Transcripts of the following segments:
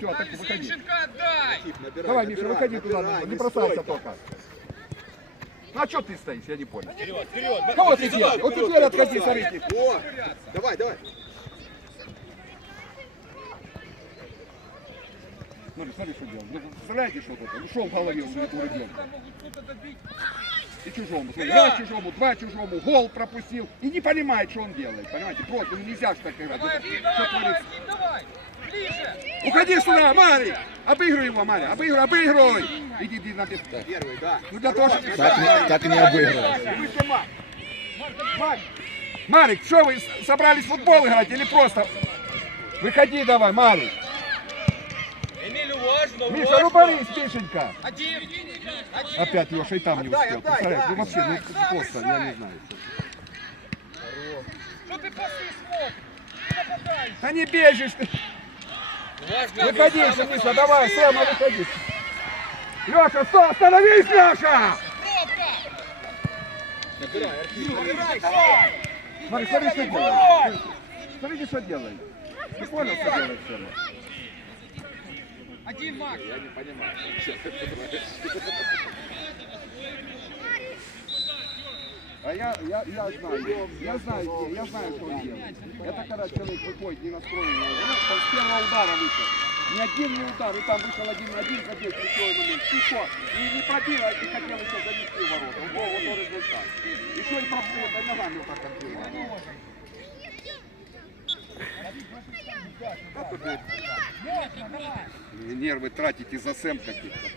Все, так выходи. Набирай, Давай, Миша, набирай, выходи туда, набирай, не не бросайся только. Ну а что ты стоишь, я не понял. Вперед, вперед! Кого ты делаешь? Вот теперь отходи, смотрите. О, давай, давай. Смотри, смотри, что делал. Ну, представляете, что тут? Ну, что в голове у у ребенка? Могут кто-то добить. И чужому. Смотри, раз чужому, два чужому, гол пропустил. И не понимает, что он делает. Понимаете? Просто ну, нельзя ж так играть. Давай, Это что давай, давай, давай! Ближе! Уходи сюда, Марик! Обыгрывай его, Марик, обыгрывай, обыгрывай! Иди, иди на пес- Первый, да. Ну для того, чтобы... Так не, так не Марк. Марик, что вы собрались в футбол играть или просто... Выходи давай, Марик. Эмиль, уважно, Миша, ну борись, Мишенька. Один! Один! Опять Леша и там не Отдай, успел. отдай, Представляешь, ну да. вообще, ну Сам просто, я решай. не знаю. Что ты после смотришь? Да не бежишь ты. Выходи, Миша, давай, Сэма, выходи. Леша, стой, остановись, Леша! Смотри, смотри, что делает. Смотрите, что делает. Ты понял, что делает Сэма? Один, Макс! Я не понимаю. А я, я, я знаю, я знаю, где, я знаю, что он делает. Это когда человек выходит не настроенный. Он с первого удара вышел. Ни один не удар, и там вышел один на один, забил ключевой момент. И что? И не пробил, а и хотел еще занести в ворота. Ого, вот он результат. Еще и пробил, да ногами вот так вы нервы тратите за сэм каких-то?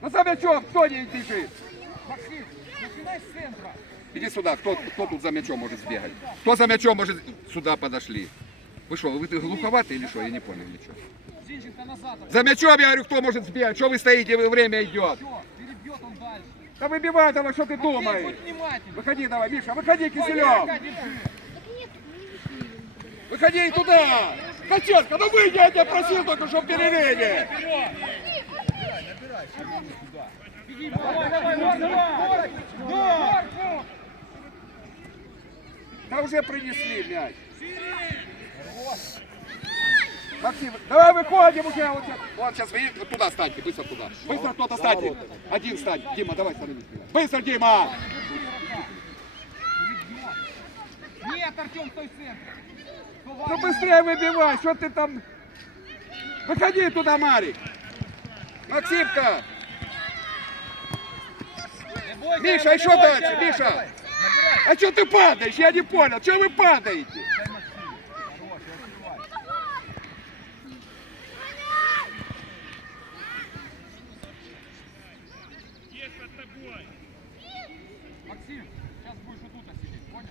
Ну за мячом, кто не бежит? Максим, начинай с центра! Иди сюда, кто, кто тут за мячом может сбегать? Кто за мячом может... Сюда подошли. Вы что, вы глуховаты или что? Я не понял ничего. За мячом, я говорю, кто может сбегать? Что вы стоите, время идет? Да выбивай давай, что ты думаешь? Выходи давай, Миша, выходи, Киселев! Выходи туда! Каченко, ну выйди, я тебя просил только, что в перерыве! Давай, давай, давай, давай! Да! Уже принесли мяч. Максим, давай выходим уже. Вот сейчас, вот сейчас вы вот туда станьте, быстро туда. Быстро кто-то станьте. Один стань. Дима, давай становись. Быстро, Дима! Нет, Артем, стой в центре! Ну быстрее выбивай, что ты там... Выходи туда, Марик. Максимка! Миша, еще дальше, Миша! А что ты падаешь? Я не понял. Что вы падаете? Максим, сейчас будешь вот тут сидеть, понял?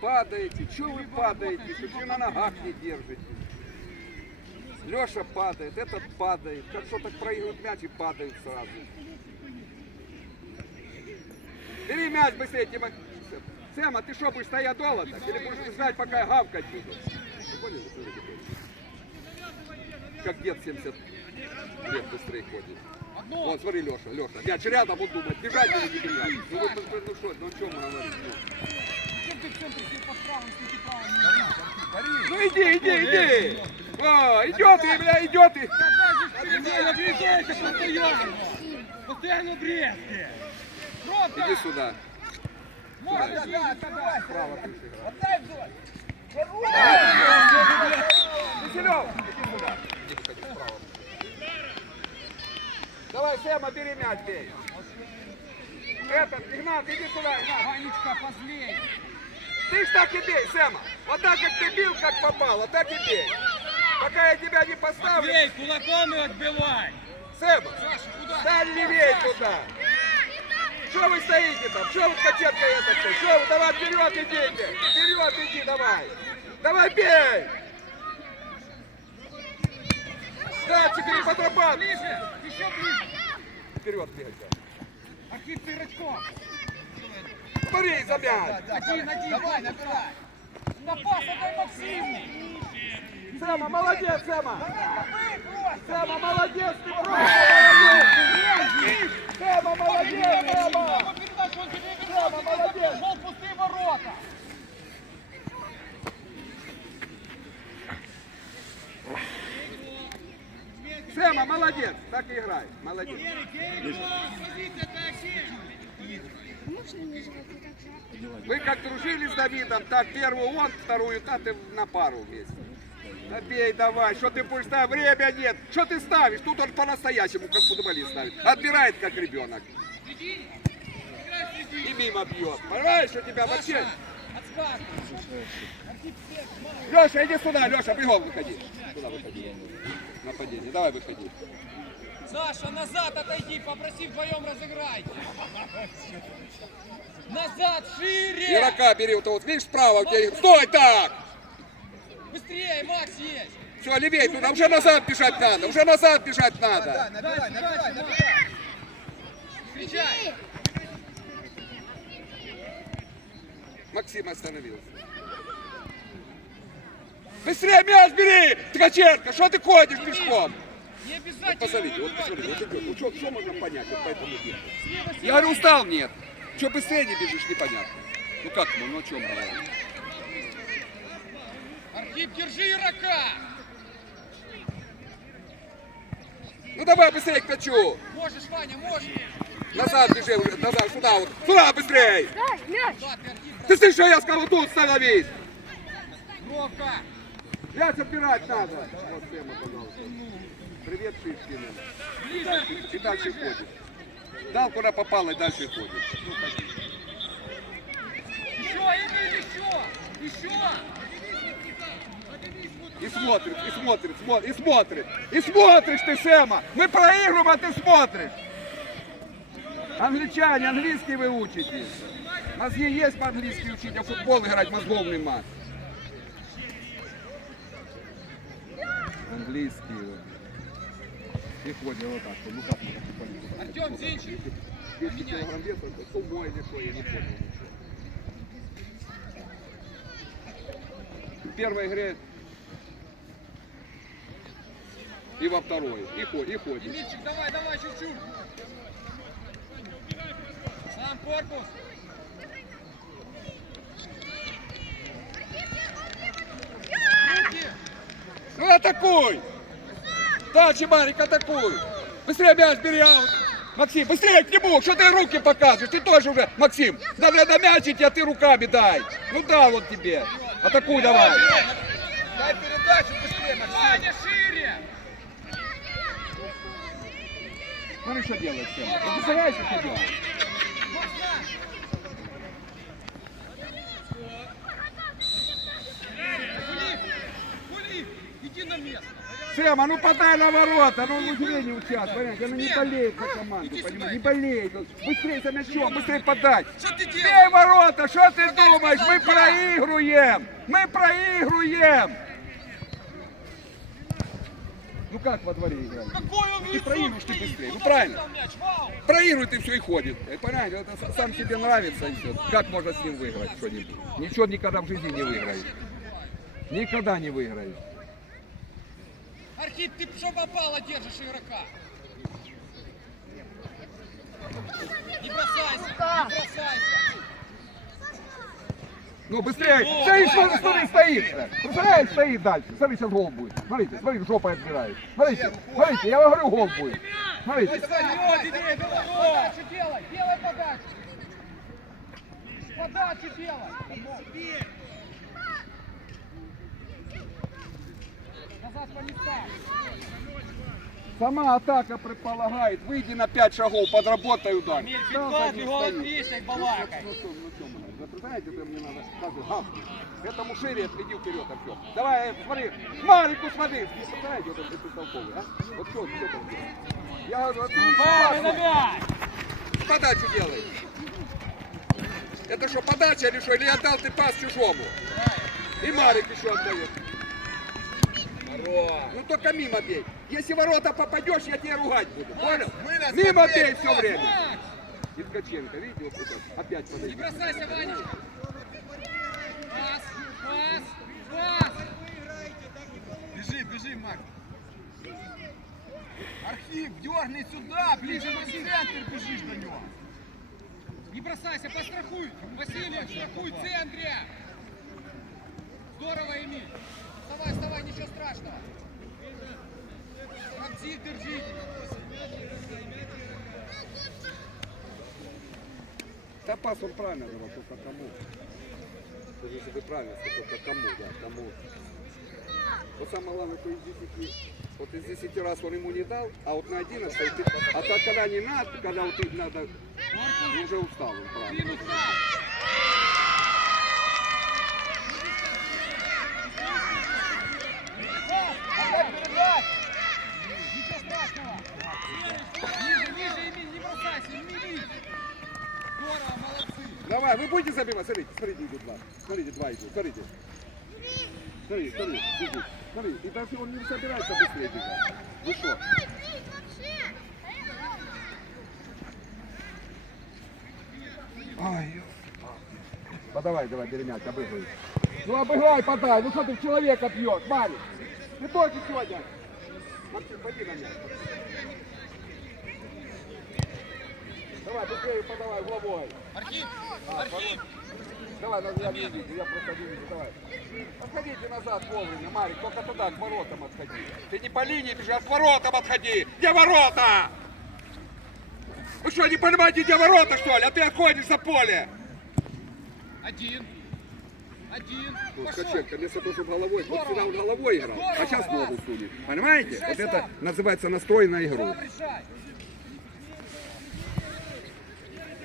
Падаете. Что вы падаете? Что вы на ногах не держите? Леша падает, этот падает. Как что так проигрывают мяч и падают сразу. Бери мяч быстрее, Тима. Сэм, а ты что, будешь стоять долго так? Или будешь ждать, пока я гавкать буду? Что? Как дед 70 лет быстрее ходит. Вот, смотри, Леша, Леша. Мяч рядом, он думает, бежать или не бежать. Ну, вот, ну, ну что, ну о чем мы говорим? Ну. Ну иди, иди, иди! О, идет и, бля, идет и. Не наблюдайся постоянно! Постоянно брезги! Иди сюда. Можно, да, давай! Право слушай, игра. Отдай вдоль! Киселев, иди сюда. Справа. Давай, Сэма, бери мяч, бей. Этот, Игнат, иди сюда, Игнат. Ванечка, позлей! Ты ж так и бей, Сэма. Вот так, как ты бил, как попал, вот так и бей. Пока я тебя не поставлю. Бей, кулаком и отбивай! Куда? стань левее туда. Что вы стоите там? Что вы качетка это все? Что вы, давай вперед идите. Вперед иди, давай. Давай бей. Да, теперь подрабатывай. Ближе! Еще ближе! Вперед бегайте. Архип, ты рачком! Бори за мяч. Один, один! Давай, набирай! На пас, отдай Максиму! Сема, молодец, Сема! Сема, молодец, ты просто Сема, молодец, Сема! Сема, молодец! Гол пустые ворота! Сема, молодец! Так и играй, молодец. Вы как дружили с Давидом, так первую он, вторую та ты на пару вместе. Набей давай, что ты будешь ставить? Время нет. Что ты ставишь? Тут он по-настоящему, как футболист ставит. Отбирает, как ребенок. И мимо бьет. Понимаешь, что тебя вообще... Леша, иди сюда, Леша, бегом выходи. Сюда выходи. Нападение, давай выходи. Саша, назад отойди, попроси вдвоем разыграйте. Назад, шире! Игрока бери, вот, вот видишь справа у тебя. Стой так! Быстрее, Макс есть! Все, левее туда, уже назад бежать надо, уже назад бежать надо. Набирай, набирай, набирай. Встречай! Максим остановился. Быстрее мяч бери! Ткаченко, что ты ходишь пешком? Не Вот обязательно посмотрите, вот посмотрите, вот идет. Ну что, что можно понять вот по этому делу? Я говорю, устал нет. Что быстрее не бежишь, непонятно. Ну как мы, ну о чем говорим? Архип, держи игрока! Ну давай быстрее к мячу. Можешь, Ваня, можешь! Назад бежи уже, назад, сюда вот. Сюда быстрее! Ты, Архип, Ты слышишь, что я сказал, тут становись! Бровка! Мяч отбирать надо. Вот тема, пожалуйста. Привет, Шишкина. И дальше, и дальше ходит. Дал, куда попало, и дальше ходит. Еще, Эмиль, еще! Еще! И смотрит, и смотрит, смотрит, и смотрит. И смотришь ты, Сема. Мы проигрываем, а ты смотришь. Англичане, английский вы учите. Мозги есть по-английски учить, а футбол играть мозгов нема. Английский. И ходят вот так. Ну как? Артем! 200 килограмм веса, это с умой или что, я не понял ничего. В первой игре и во второй. И, хо- и ходит. Эмильчик, давай, давай, чуть-чуть! Сам корпус! Ну атакуй! Дальше, Марик, атакуй! Быстрее мяч бери аут! Максим, быстрее к нему! Что ты руки показываешь? Ты тоже уже, Максим! Надо надо мяч идти, а ты руками дай! Ну дал он тебе! Атакуй давай! Дай передачу быстрее, Максим. Ваня, шире! Смотри, что делает Сема. Ты представляешь, что делает? Сема, ну подай на ворота, ну игре не участвуй, понимаете, она не болеет за команду, понимаешь, не болеет. Быстрее за мячом, быстрее ты Бей ворота, что ты думаешь? Мы проигрываем! Мы проигрываем! Ну как во дворе играть? Какой он Ты проигрываешь, ты быстрее. Ну Куда правильно. Проигрывает и все, и ходит. Э, Понимаете, это сам себе нравится и все. Как можно с ним выиграть что-нибудь? Ничего никогда в жизни не выиграешь. Никогда не выиграешь. Архип, ты что попало держишь игрока? Не бросайся! Не бросайся! Ну, быстрее! Стоит, смотри, смотри, стоит! Представляешь, стоит дальше. Смотри, сейчас гол будет. Смотрите, смотри, жопой отбирает. Смотрите, смотрите, я говорю, гол будет. Смотрите. Подачу делай! Делай подачу! Подачу делай! Назад по местам! Сама атака предполагает, выйди на 5 шагов, подработай удар. Петков, один его отвесить, балакай! Ну ну блядь, вы знаете, это мне надо сказать, гав. Этому шире отведи вперед, Артем. Давай, смотри, Марику смотри. Не представляете, вот этот бестолковый, а? Вот что, что там делает? Я говорю, вот ты подачу делай. Это что, подача или что? Или отдал ты пас чужому? И Марик еще отдает. Ну только мимо бей. Если ворота попадешь, я тебя ругать буду. Понял? Мимо бей все время. Ткаченко, видите, вот тут опять Не подойди. бросайся, Ванечка! Пас! Пас! Пас! Бежи, бежи, Макс. Архив, дерни сюда, ближе на центр бежишь до него. Не бросайся, пострахуй! Василий, страхуй в центре! Здорово, Эмиль! Вставай, вставай, ничего страшного! Гравців держіть. Да пас он правильно давал, только кому. Даже если ты правильно сказал, только кому, да, кому. Вот самое главное, что из 10, вот из 10 раз он ему не дал, а вот на 11, ты, а так когда не надо, когда вот надо, уже устал он, правильно. Вы будете забивать? Смотрите, смотрите, идут два. Смотрите, два идут, смотрите. Смотри, смотри, бегут. Смотри, и даже он не собирается быстрее бегать. Вы что? Ай, Подавай, давай, бери мяч, обыгрывай. Ну обыграй, подай, ну что ты в человека бьешь, Марик? Ты тоже сегодня. Максим, пойди на мяч. Давай, быстрее подавай, угловой. Архип, Архип. Давай, ну, я не вижу, я просто не вижу, давай. Отходите назад вовремя, Марик, только туда, к воротам отходи. Ты не по линии бежи, а к воротам отходи. Где ворота? Вы что, не понимаете, где ворота, что ли? А ты отходишь за поле. Один. Один. Ну, Пошел. Скаченко, вместо того, чтобы головой, вот всегда он головой играл, а сейчас ногу сунет. Понимаете? Решай Вот это называется настрой на игру. Сам решай.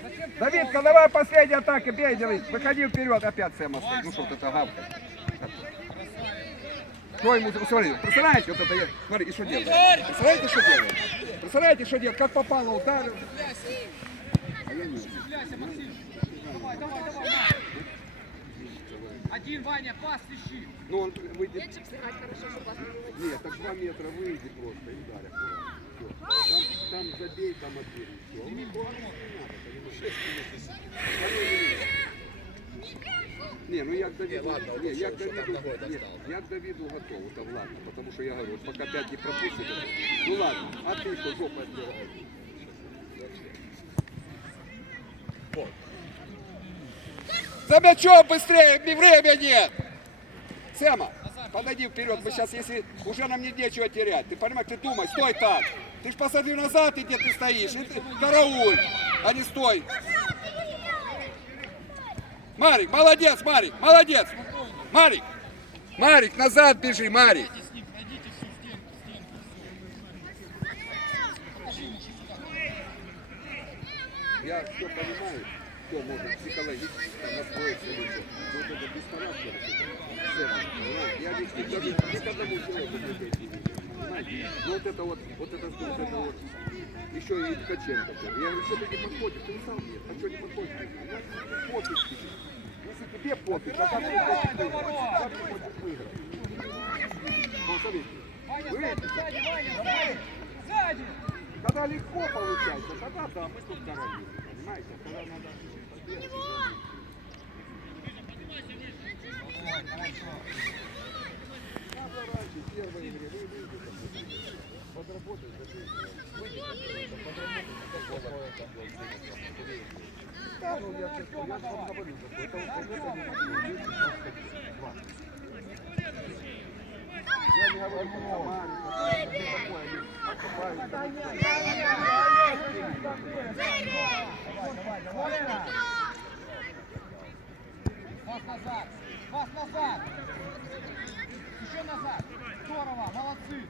Зачем ты Давидка, давай последняя атака, бей, Давид. Выходи вперед, опять Сэм оставь. Ну что вот это гавка. Что ему, смотри, представляете, вот это, я- смотри, и что делает? Представляете, что делает? Представляете, что делает? Как попало, ударил. Давай, давай, давай. Один, Ваня, пас ищи. Ну он выйдет. Нет, так два метра выйди просто и ударь аккуратно. Там, там забей, там не? Не, ну я к Давиду, не, я к Давиду, нет, я к Давиду готов, это ладно, потому что я говорю, пока пять не пропустит, ну ладно, а ты что, жопа отбиваешь? За мячом быстрее, время нет! Сема, подойди вперед, мы сейчас, если уже нам нет нечего терять, ты понимаешь, ты думай, стой так. Ты ж посмотри назад, и где ты стоишь, и карауль, а не стой. Марик, молодец, Марик, молодец. Марик, Марик, назад бежи, Марик. Я все понимаю, кто может психологически настроиться. Но вот это понимаете? Я лично даже ни к одному человеку не Но вот это вот, вот это, вот это вот, еще и Ткаченко. Я говорю, что ты не подходишь, ты сам нет, а что не подходишь? Ну, пофиг тебе. Если тебе пофиг, а как ты хочешь выиграть? Как ты хочешь выиграть? Ну, смотрите, вы сзади, когда легко получается, тогда да, мы тут дороги, понимаете? Когда надо побегать, Надо раньше, в первой игре, вы видите, подработать, выйдете, подработать, Да, ну я честно, я же вам говорю, такое, это вот это не 200, 22. Я не говорю, что команда, такое, они покупают. Пас назад. Пас назад. Еще назад. Здорово, молодцы.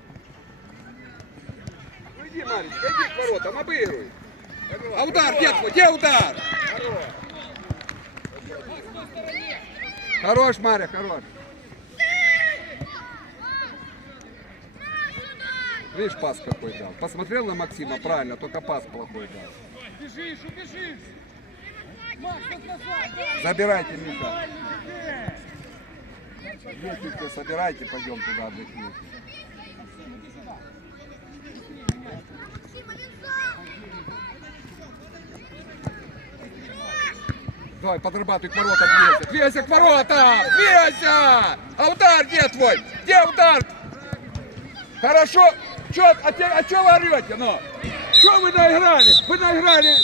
Иди, Маречка, иди к воротам, обыгрывай. А удар, где твой? Где удар? Хорош, Маря, хорош. Видишь, пас какой дал. Посмотрел на Максима правильно, только пас плохой дал. Бежишь, убежишь. Забирайте Миша. Вместе собирайте, пойдем туда отдохнуть. Давай, подрабатывай к воротам, двигайся. Двигайся к воротам! Двигайся! А удар где твой? Где удар? Хорошо. Чё, а, те, а чё вы орете, ну? Что вы наиграли? Вы наиграли